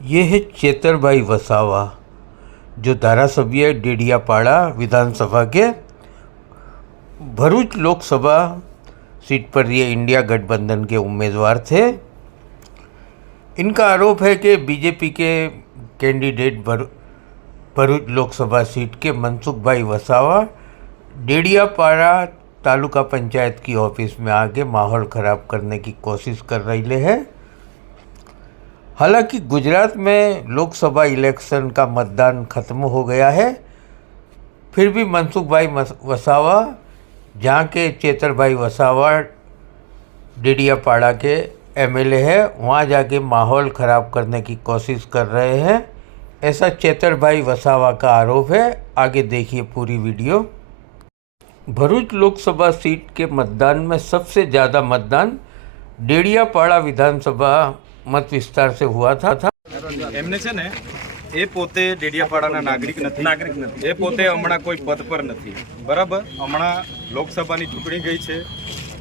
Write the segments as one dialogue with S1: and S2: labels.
S1: ये है चेतर भाई वसावा, जो धारा धारासभ्य डेडियापाड़ा विधानसभा के भरूच लोकसभा सीट पर ये इंडिया गठबंधन के उम्मीदवार थे। इनका आरोप है कि बीजेपी के कैंडिडेट भर, भरूच लोकसभा सीट के मनसुख भाई वसावा डेडियापाड़ा तालुका पंचायत की ऑफ़िस में आके माहौल ख़राब करने की कोशिश कर रही है। हालाँकि गुजरात में लोकसभा इलेक्शन का मतदान खत्म हो गया है। फिर भी मनसुख भाई वसावा जहाँ के चेतर भाई वसावा, डेडियापाड़ा के एमएलए है, वहाँ जाके माहौल ख़राब करने की कोशिश कर रहे हैं। ऐसा चेतर भाई वसावा का आरोप है। आगे देखिए पूरी वीडियो। भरूच लोकसभा सीट के मतदान में सबसे ज़्यादा मतदान डेडियापाड़ा विधानसभा मत विस्तार से हुआ था, था
S2: એમને છે ને એ પોતે ડેડિયાપાડાના નાગરિક નથી નાગરિક નથી એ પોતે હમણાં કોઈ પદ પર નથી બરાબર હમણાં લોકસભાની ચૂંટણી ગઈ છે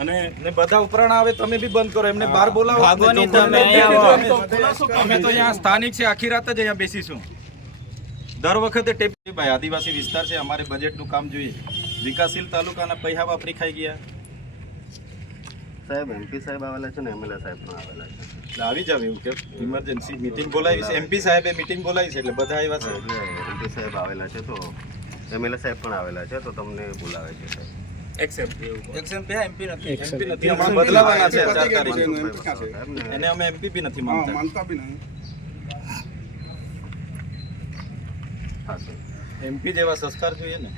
S2: અને ને બધા ઉપરાણ આવે તમે બી બંધ કરો એમને બહાર બોલાવો.
S3: ભાગવાની તમે
S2: અમે તો અહીંયા સ્થાનિક છે આખી રાત જ અહીંયા બેસીશું. દર વખતે ટેપ ભાઈ આદિવાસી વિસ્તાર છે અમારે બજેટનું કામ જોઈએ. વિકાસશીલ તાલુકાના પૈસા વાપરી ખાઈ ગયા.
S4: સાહેબ એમપી સાહેબ આવેલા છે ને એમએલએ સાહેબ પણ આવેલા છે.
S2: એટલે આવી જાવ એવું કે ઇમરજન્સી મિટિંગ બોલાવી છે. એમપી સાહેબે મિટિંગ બોલાવી છે એટલે બધા આવ્યા છે.
S4: એટલે એમપી સાહેબ આવેલા છે તો એમએલએ સાહેબ પણ આવેલા છે તો તમને બોલાવે છે સાહેબ.
S2: એક્સએમ એમપી નથી. એમપી નથી. હમણાં બદલાવાના છે ચાર તારીખે. એને અમે એમપી બી નથી માનતા.
S4: હા સર
S2: એમપી જેવા સંસ્કાર જોઈએ ને?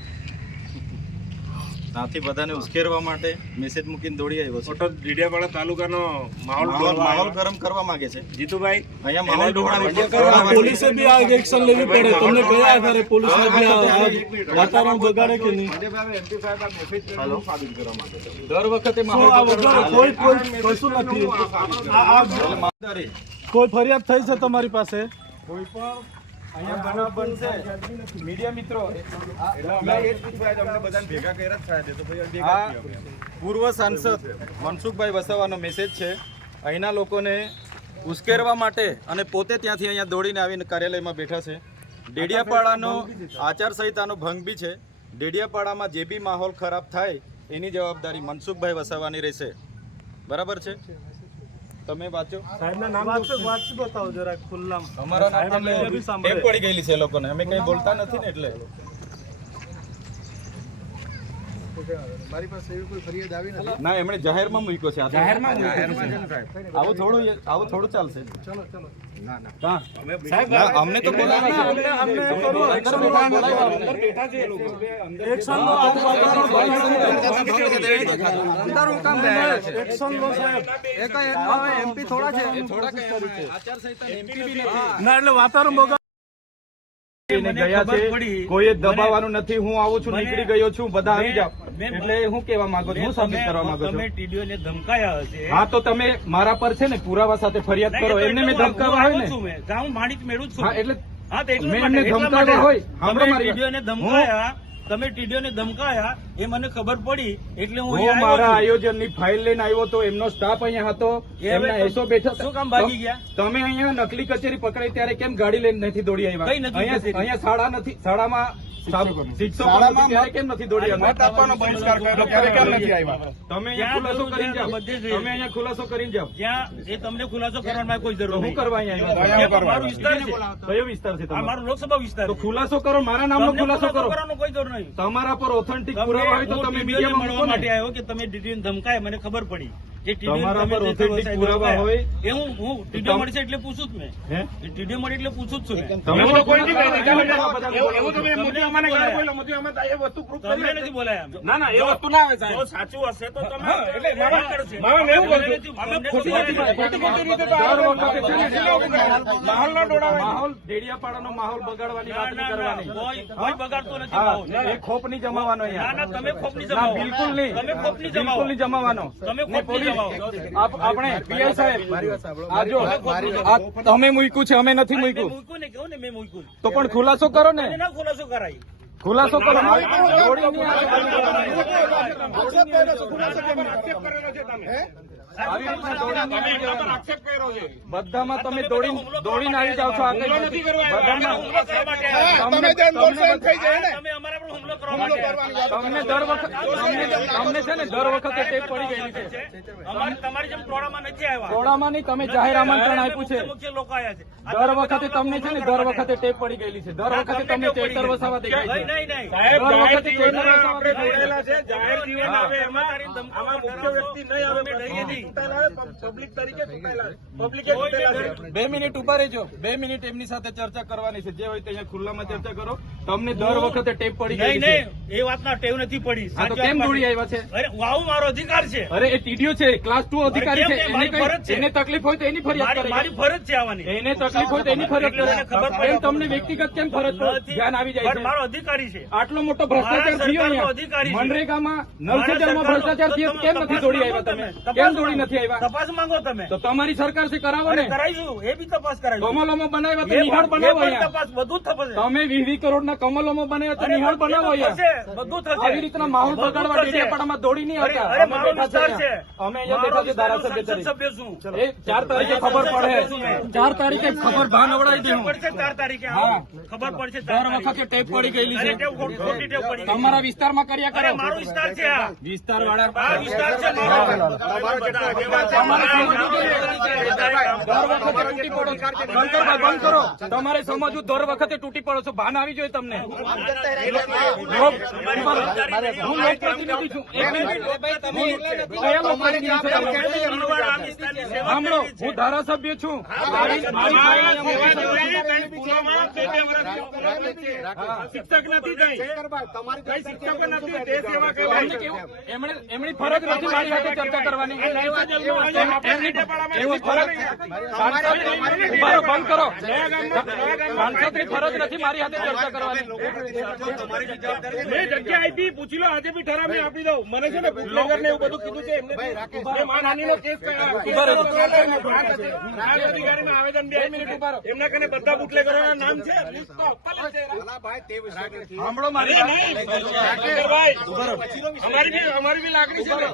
S2: ત્યાંથી બધાને ઉશ્કેરવા માટે મેસેજ મૂકીને દોડી આવ્યો છે.
S3: મોટો ડીડિયાપાડા તાલુકાનો માહોલ
S2: માહોલ માહોલ. ગરમ કરવા માંગે છે.
S3: જીતુભાઈ
S2: અહીંયા માહોલ ડોળા
S5: પોલીસે બી આ એક્શન લેવી પડે. તમને કયા આધારે પોલીસને બી આ આ વાતાવરણ બગાડે કે નહીં?
S2: દર વખતે
S5: શું
S2: માહોલ
S5: આ વગર કોઈ કોઈ કશું નથી. આ આ કોઈ ફરિયાદ થઈ છે તમારી પાસે?
S2: કોઈ પણ અહીંયા બનાવ બનશે. મીડિયા મિત્રો. આ પૂર્વ સાંસદ મનસુખભાઈ વસાવાનો મેસેજ છે. અહીંના લોકોને ઉશ્કેરવા માટે અને પોતે ત્યાંથી અહીંયા દોડીને આવીને કાર્યાલયમાં બેઠા છે. ડેડિયાપાડાનો આચારસંહિતાનો ભંગ બી છે. ડેડિયાપાડામાં જે બી માહોલ ખરાબ થાય એની જવાબદારી મનસુખભાઈ વસાવાની રહેશે. બરાબર છે? તમે વાંચો.
S5: સાહેબના નામ વાંચો વાંચી બતાવો જરા ખુલ્લામાં.
S2: અમારા નામ એટલે
S5: બી સાંભળે.
S2: ટેપ પડી ગયેલી છે એ લોકોને. અમે કઈ બોલતા નથી ને એટલે. ના એમણે જાહેરમાં મૂક્યો છે. જાહેરમાં આવું થોડું આવું થોડું ચાલશે. ના, અમને તો બોલાવ્યા છે.
S5: અમને. ના એટલે વાતાવરણ
S2: ગયા છે કોઈએ દબાવવાનું નથી હું આવું છું નીકળી ગયો છું બધા આવી જાઓ. એટલે હું કેવા માંગો છું સાબિત કરવા માંગુ છું.
S6: ટીડીઓને ધમકાયા હશે.
S2: હા તો તમે મારા પર છે ને પુરાવા સાથે ફરિયાદ કરો એમને મેં ધમકાવા હોય ને.
S6: ને હું માણિક મેળવું છું.
S2: હા એટલે
S6: હા તો એટલા
S2: ધમકાવ્યા હોય.
S6: તમે
S2: ટીડીઓ
S6: ને ધમકાયા તમે ટીડીઓને ધમકાયા એ મને ખબર પડી એટલે હું
S2: મારા. આયોજનની ફાઇલ લઈને આવ્યો તો એમનો સ્ટાફ અહીંયા હતો એમના એસો બેઠા
S6: શું કામ ભાગી ગયા?
S2: તમે અહીંયા નકલી કચેરી પકડાઈ ત્યારે કેમ ગાડી લઈને નથી દોડી આવ્યા? અહીંયા શાળા નથી શાળામાં શિક્ષકો નથી ત્યારે કેમ નથી આવ્યા? તમે ખુલાસો કરીને જાઓ. તમે અહીંયા ખુલાસો કરીને જાઓ.
S6: જ્યાં એ તમને ખુલાસો કરવાની કોઈ જરૂર
S2: હું કરવા અહીંયા
S6: મારો વિસ્તાર છે.
S2: કયો વિસ્તાર છે તમારો.
S6: લોકસભા વિસ્તાર
S2: તો ખુલાસો કરો મારા નામનો ખુલાસો કરો.
S6: કોઈ જરૂર નહીં.
S2: તમારા પર ઓથેન્ટિક
S6: તમને મળવા માટે આવ્યો કે તમે ડીડીઓને ધમકાય મને ખબર પડી. જે TDO
S7: તમારા પર
S6: જે
S7: પુરાવા હોય,
S6: એ હું હું ટીડીઓ મળશે એટલે પૂછું જ મેં. ટીડીઓ મળે એટલે પૂછું જ છું
S7: તમે
S5: એવું કોઈ નહીં
S6: તમે
S5: કહે.
S6: બધા
S5: એવું- એવું તમે મોદી અમાને
S6: બોલાયા.
S5: ગાળ મોદી અમે એ વસ્તુ proof કરી
S6: નથી બોલાયા
S5: ના ના એ વસ્તુ ના આવે સાહેબ.
S6: સાચું હશે તો તમે
S5: એટલે મામા-
S6: કરશે.
S5: મામા એવું
S6: તમને
S5: અમે ખોટી ખોટી- ખોટી ખોટી રીતે તો આ લોકો કે છે ને, એટલે એવું કરે. માહોલ ન દોડાવાય.
S7: માહોલ ડેડિયાપાડાનો માહોલ બગાડવાની વાત નહીં કરવાની.
S6: કોઈ બગાડતો નથી
S7: એ ખોપ નહીં જમાવાનો અહીંયા.
S6: ના તમે ખોપની
S7: ના
S6: જમાવો.
S7: બિલકુલ નહીં.
S6: તમે ખોપની
S7: બિલકુલ
S6: જમાવો.
S7: નહીં જમાવાનો.
S6: તમે
S7: ને આપણે પીઆઈ સાહેબ આ જો આ તમે મૂક્યું છે અમે નથી મૂક્યું.
S6: મૂક્યું ને કહું ને મેં મૂક્યું
S7: તો પણ ખુલાસો કરો ને.
S6: ખુલાસો કરાય.
S7: ખુલાસો કરો. બધામાં તમે દોડી દોડીને આવી જાઓ છો આગળ. બધામાં
S6: હુમલો કરવા માટે આવ્યા.
S7: તમને દર વખત તમને તમને છે ને દર વખતે ટેપ પડી ગયેલી છે.
S6: તમારી જેમ ટોળામાં નથી આવ્યા.
S7: ટોળામાં નહીં તમે જાહેર આમંત્રણ આપ્યું છે.
S6: મુખ્ય મુખ્ય લોકો આવ્યા છે.
S7: દર વખતે તમને છે ને દર વખતે ટેપ પડી ગયેલી છે. દર વખતે તમને ચેતર વસાવા દેખાય છે. દર વખતે ચેતર વસાવા
S5: જોડાયેલા છે. જાહેર જીવન આવે એમાં આમાં મુખ્ય વ્યક્તિ નહીં આવે
S6: નહીં.
S5: ચૂંટાયેલા પબ્લિક તરીકે પબ્લિકે
S7: બે મિનિટ ઊભા રહેજો. બે મિનિટ એમની સાથે ચર્ચા કરવાની છે. જે હોય તે અહીંયા ખુલ્લામાં ચર્ચા કરો. તમને દર વખતે ટેપ પડી ગઈ છે.
S6: નહીં એ વાતના ટેવ નથી પડી.
S7: કેમ દોડી આવ્યા છે?
S6: અરે વાવ મારો અધિકાર છે.
S7: અરે એ ટીડીઓ છે ક્લાસ ટુ અધિકારી છે એને તકલીફ હોય તો એની ફરિયાદ
S6: મારી ફરજ છે આવવાની.
S7: એને તકલીફ હોય તો એની ફરિયાદ
S6: ખબર પડે.
S7: તમને વ્યક્તિગત કેમ ફરજ ધ્યાન આવી જાય છે.
S6: મારો અધિકારી છે.
S7: આટલો મોટો ભ્રષ્ટાચાર થયો અહીંયા. મનરેગામાં નલ
S6: મારા
S7: સે જલમાં
S6: સરકારનો-
S7: ભ્રષ્ટાચાર થયો કેમ નથી દોડી આવ્યા તમે? કેમ દોડી નથી આવ્યા?
S6: તપાસ માંગો તમે.
S7: તો તમારી સરકાર છે કરાવો ને.
S6: કરાવીશું એ બી તપાસ કરાવી
S7: કમલોમાં બનાવ્યા તો નિહાળ બનાવો
S6: તપાસ બધું થશે.
S7: તમે વીસ કરોડના કમલોમાં બનાવ્યા તો નિહાળ બનાવો
S6: બધું થશે.
S7: આવી રીતના માહોલ બગાડવા ડેડિયાપાડામાં દોડી નહીં
S6: અરે અરે મારો વિસ્તાર
S7: છે
S6: છે.
S7: અમે અહીંયા બેઠા છે ધારાસભ્ય તરીકે.
S6: છું.
S7: એ ચાર તારીખે ખબર પડે. ચાર તારીખે ખબર ભાન અવડાવી દે
S6: પડશે ચાર તારીખે
S7: હા.
S6: ખબર પડશે ચાર
S7: દર વખતે ટેપ પડી ગયેલી છે. તમારા વિસ્તારમાં કર્યા કરે.
S6: મારો વિસ્તાર છે આ.
S7: વિસ્તાર વાળા
S6: વિસ્તાર છે.
S7: તમારે સમજવું દર વખતે તૂટી પડો છો. શંકરભાઈ બંધ કરો તમારે સમજવું દર વખતે તૂટી પડો છો. ભાન આવી જોઈએ તમને. હું સાંભળો, હું ધારાસભ્ય છું.
S5: શિક્ષક નથી શિક્ષક નથી
S7: એમને ફરજ નથી મારી સાથે ચર્ચા કરવાની એમની ફરજ બંધ કરો સાંસદની ફરજ નથી મારી સાથે ચર્ચા કરવાની
S5: મેં જગ્યા આપી પૂછી લો આજે બી ઠરાવ મેં આપી દઉં. મને છે ને બુટલેગર ને એવું બધું કીધું છે એમને મેં માનહાનિનો કેસ. ઊભા અધિકારીમાં આવેદન બી આપ્યું છે. એમના કને બધા બુટલેગરોના નામ છે.
S7: સાંભળો મારી
S5: અમારી બી અમારી બી લાગણી છે ને.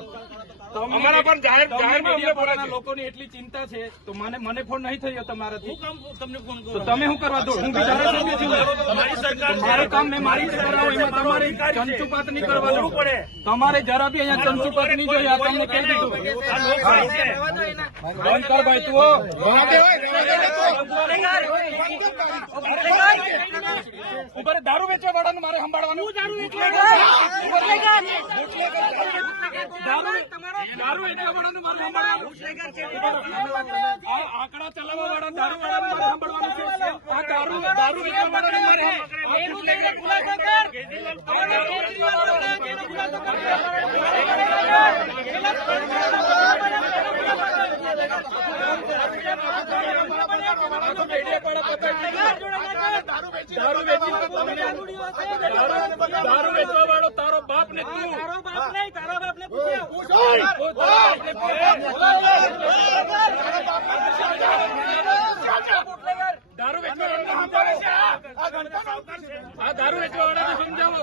S5: અમારા પર જાહેર
S7: તમને
S5: જાહેરમાં અમને બોલે
S7: મીડિયાવાળાના
S5: છે.
S7: લોકોની એટલી ચિંતા છે. તો મને મને ફોન નહીં થયો તમારાથી.
S6: તમને ફોન
S7: તો તમે શું કરવા દો? હું બી ધારાસભ્ય છું
S6: મારી સરકાર
S7: મારે કામ મેં મારી એમાં તમારે ચંચુપાત નહીં
S6: કરવા પડે.
S7: તમારે જરા બી અહીંયા ચંચુપાત નહીં જોઈએ. આ તમને કહી દીધું. બંધ કર ભાઈ તું ઉપર દારૂ વેચવા વાળાનું મારે સંભાળવાનું. દારૂ વેચવા દારૂ વેચવા વાળાનું મારે સંભાળવાનું આ આંકડા ચલાવવા વાળા દારૂ વેચવા વાળો તારો બાપ ને આ દારૂ વેચવા વાળાને સમજાવો.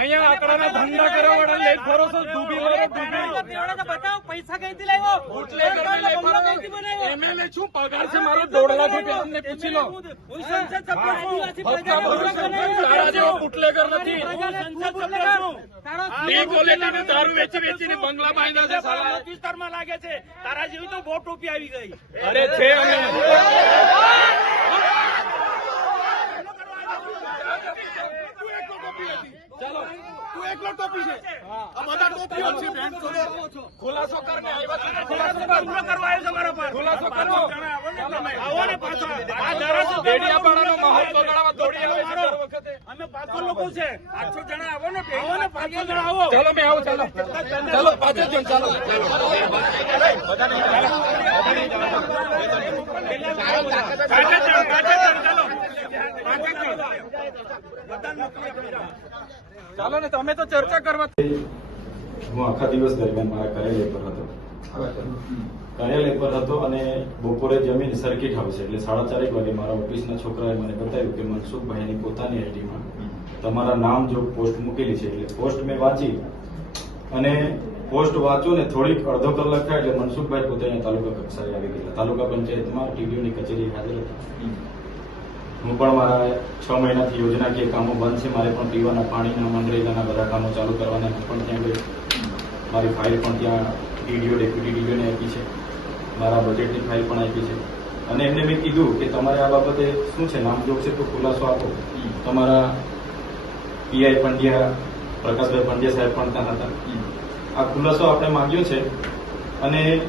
S7: અહીંયા આંકડાના ધંધા કરવા વાળા લઈ ફરો છો ડૂબી મરો બતાવો.
S6: પૈસા કઈથી લાવ્યો
S5: એમએલએ શું પગાર છે? મારો દોઢ લાખ રૂપિયા તમને પૂછી લો.
S6: હું સંસદ સભ્ય
S5: જેવો બુટલેગર નથી.
S6: સંસદ સભ્ય છું.
S5: ક્વોલિટીનું દારૂ વેચી વેચીને બંગલા બાંધ્યા છે
S6: સારા વિસ્તારમાં લાગે છે. તારા જેવી તો બહુ ટોપી આવી ગઈ.
S5: અરે છે અમે. તું એકલો ટોપી છે આ બધા ટોપીઓ છે બેન ખુલાસો કરને આવ્યા
S6: ખુલાસો કરવા આવ્યો છે પર
S5: ખુલાસો કરો.
S6: આવો ને પાછો આ ધારાસભ્ય
S5: ડેડિયાપાડાનો માહોલ બગાડવા દોડી આવે વખતે
S6: અમે પાંચસો લોકો છે પાંચસો જણા આવો ને આવો ને પાંચસો જણા આવો
S5: ચાલો મેં આવું ચાલો ચાલો પાછળ જો ચાલો
S6: ચાલો.
S5: ચાલો ને તમે તો ચર્ચા કરવા
S2: હું આખા દિવસ દરમિયાન મારા કાર્યાલય પર હતો. કાર્યાલય પર હતો અને બપોરે જમીન સર્કિટ હાઉસ એટલે સાડા ચારેક વાગે મારા ઓફિસના છોકરાએ મને બતાવ્યું કે મનસુખભાઈની પોતાની આઈડીમાં તમારા નામ જો પોસ્ટ મૂકેલી છે એટલે પોસ્ટ મેં વાંચી. અને પોસ્ટ વાંચો ને થોડીક અડધો કલાક થાય એટલે મનસુખભાઈ પોતે તાલુકા કક્ષાએ આવી ગયા તાલુકા પંચાયતમાં ટીડીઓની કચેરી હાજર હતા. હું પણ મારા છ મહિનાથી યોજનાકીય કામો બંધ છે, મારે પણ પીવાના પાણીના, મનરેગાના બધા કામો ચાલુ કરવાના પણ ત્યાં ગઈ મારી ફાઇલ પણ ત્યાં ડીડીઓ ડેપ્યુટી ડીડીઓને આપી છે. મારા બજેટની ફાઇલ પણ આપી છે. અને એમને મેં કીધું કે તમારે આ બાબતે શું છે? નામજોગ છે તો ખુલાસો આપો. તમારા પીઆઈ પંડ્યા, પ્રકાશભાઈ પંડ્યા સાહેબ પણ ત્યાં હતા. આ ખુલાસો આપણે માંગ્યો છે. અને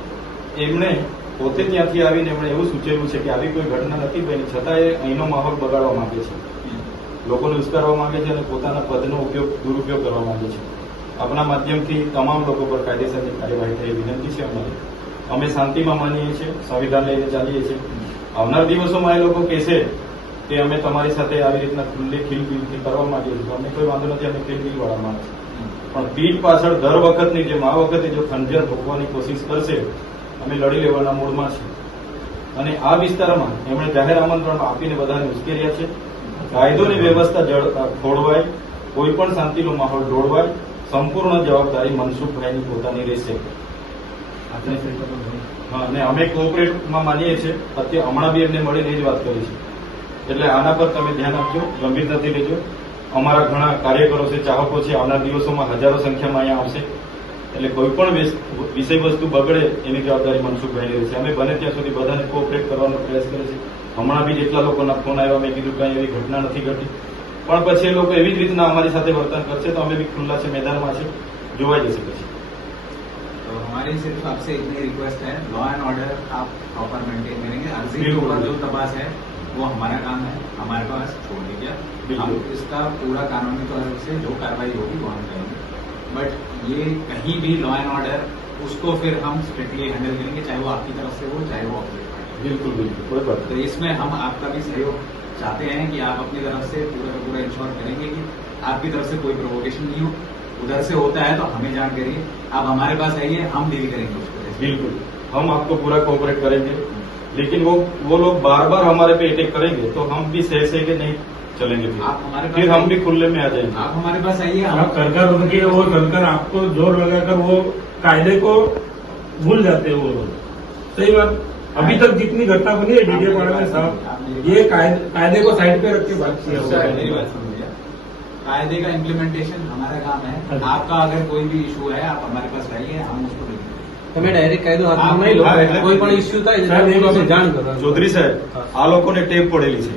S2: એમણે પોતે ત્યાંથી આવીને એમણે એવું સૂચવ્યું છે કે આવી કોઈ ઘટના નથી બની. છતાં એ અહીંનો માહોલ બગાડવા માંગે છે. લોકોને ઉશ્કારવા માંગે છે અને પોતાના પદનો ઉપયોગ, દુરુપયોગ કરવા માંગે છે. આપણા માધ્યમથી તમામ લોકો પર કાયદેસરની કાર્યવાહી થઈ વિનંતી છે અમારી. અમે શાંતિમાં માનીએ છીએ, સંવિધાન લઈને ચાલીએ છીએ. આવનાર દિવસોમાં એ લોકો કહેશે કે અમે તમારી સાથે આવી રીતના ખુલ્લી ખીલબીલથી કરવા માંગીએ છીએ. અમે કોઈ વાંધો નથી, અમે ખીલબીલ વાળા માણસ પણ પીઠ પાછળ દર વખતની જેમ, આ વખતે જો ખંજર ભોગવાની કોશિશ કરશે અમે લડી લેવાના મૂડમાં છીએ. અને આ વિસ્તારમાં એમણે જાહેર આમંત્રણ આપીને બધાને ઉશ્કેર્યા છે. કાયદોની વ્યવસ્થા જળ ખોળવાય કોઈ પણ શાંતિનો માહોલ દોડવાય સંપૂર્ણ જવાબદારી મનસુખભાઈની પોતાની રહેશે. હા અને અમે કોઓપરેટમાં માનીએ છીએ અત્યારે હમણાં બી એમને મળીને એ જ વાત કરી છે. એટલે આના પર તમે ધ્યાન આપજો ગંભીરતાથી લેજો. અમારા ઘણા કાર્યકરો છે ચાહકો છે આવનાર દિવસોમાં હજારો સંખ્યામાં અહીંયા આવશે. એટલે કોઈ પણ વિસ- વિષય વસ્તુ બગડે એની જવાબદારી મનસુખભાઈની રહેશે અમે બને ત્યાં સુધી બધાને કોઓપરેટ કરવાનો પ્રયાસ કરીએ છીએ હમણાં બી જેટલા લોકોના ફોન આવ્યા મેં કીધું કઈ એવી ઘટના નથી ઘટી પણ પછી એ લોકો એવી જ રીતના અમારી સાથે વર્તન કરશે તો અમે બી ખુલ્લા છે મેદાનમાં છે જોવાઈ જશે પછી
S8: तो हमारी सिर्फ आपसे इतनी रिक्वेस्ट है लॉ एंड ऑर्डर आप प्रॉपर मेंटेन करेंगे अर्जी के
S2: बिल्कुल।
S8: ऊपर जो तपास है वो हमारा काम है हमारे पास छोड़ दीजिए हम
S2: बिल्कुल।
S8: इसका पूरा कानूनी तौर से जो कार्रवाई होगी वो हम करेंगे बट ये कहीं भी लॉ एंड ऑर्डर उसको फिर हम स्ट्रिक्टली हैंडल करेंगे चाहे वो आपकी तरफ़ से हो चाहे वो अपनी
S2: बिल्कुल बिल्कुल कोई बात
S8: तो इसमें हम आपका भी सहयोग चाहते हैं कि आप अपनी तरफ़ से पूरा का पूरा इंश्योर करेंगे कि आपकी तरफ़ से कोई प्रोवोकेशन नहीं हो। उधर से होता है तो हमें जान करिए। आप हमारे पास आइए हम डील करेंगे उसको।
S2: बिल्कुल। हम आपको पूरा कोऑपरेट करेंगे। लेकिन वो वो लोग बार बार हमारे पे अटैक करेंगे तो हम भी सह सह नहीं चलेंगे फिर
S8: आप हमारे पास
S2: फिर हम
S8: आइए।
S2: भी खुले में आ जाएंगे
S8: आप हमारे पास आइए
S9: आप
S8: हम
S9: कर कर उनके वो कर आपको जोर लगाकर वो कायदे को भूल जाते हैं वो लोग सही बात अभी तक जितनी घटना बनी है डीडे पाड़ा में साहब ये कायदे कायदे को साइड पे रख के बात किया हुआ
S8: मेरी
S9: है
S8: बात सुनिए कायदे का इम्प्लीमेंटेशन हमारा काम है
S9: अच्छा।
S8: आपका अगर कोई भी इशू है आप हमारे पास आइए हम उसको डील करेंगे
S3: તમે ડાયરેક્ટ કાયદો
S8: હા,
S3: હાથમાં નહીં લો
S2: હા, એટલે-
S3: કોઈ પણ ઇસ્યુ થાય
S9: સાહેબ,
S3: એટલે
S9: એ
S3: પોલીસને
S9: બાબત-
S3: જાણ કરો
S2: ચૌધરી સાહેબ આ લોકોને ટેપ પડેલી છે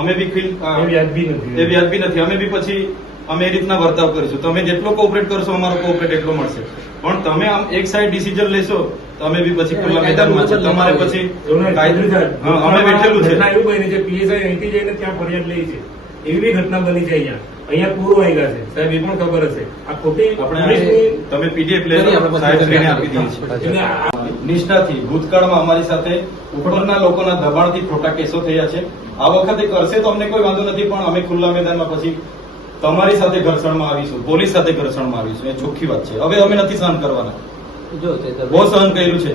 S2: અમે બી
S9: વ્યાજબી નથી
S2: એ વ્યાજબી નથી. અમે બી પછી અમે એ રીતના વર્તાવ કરીશું. તમે જેટલો કોઓપરેટ કરશો અમારો કોઓપરેટ એટલો મળશે. પણ તમે આમ એક સાઈડ ડિસિઝન લેશો તો અમે બી પછી ખુલ્લા મેદાનમાં છે તમારે પછી અમે બેઠેલું છે.
S9: એવું બની છે પીએસઆઈ અહીંથી જઈને ત્યાં ફરિયાદ લઈ છે. એવી ઘટના બની છે અહીંયા. અહીંયા પૂરો આવ્યા છે. સાહેબ એ પણ ખબર હશે. આ ખોટી
S2: તમે પીડીએફ નિષ્ઠાથી ભૂતકાળમાં અમારી સાથે ઉપરના લોકોના દબાણથી ખોટા કેસો થયા છે. આ વખતે કરશે તો અમને કોઈ વાંધો નથી પણ અમે ખુલ્લા મેદાનમાં પછી તમારી સાથે ઘર્ષણમાં આવીશું પોલીસ સાથે ઘર્ષણમાં આવીશું. એ ચોખ્ખી વાત છે. હવે અમે નથી સહન કરવાના.
S3: જો
S2: બહુ સહન કર્યું છે.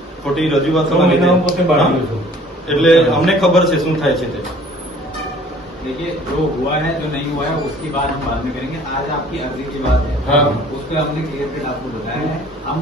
S2: ખોટી રજૂઆતો
S9: ત્રણ મહિનામાં પોતે બહાર આવ્યો છું.
S2: એટલે અમને ખબર છે શું થાય છે તે
S8: देखिए जो हुआ है जो नहीं हुआ है उसकी बात हम बाद में करेंगे आज आपकी अर्जी की बात है
S2: हाँ।
S8: उस पर हमने क्लियर कट आपको बताया है हम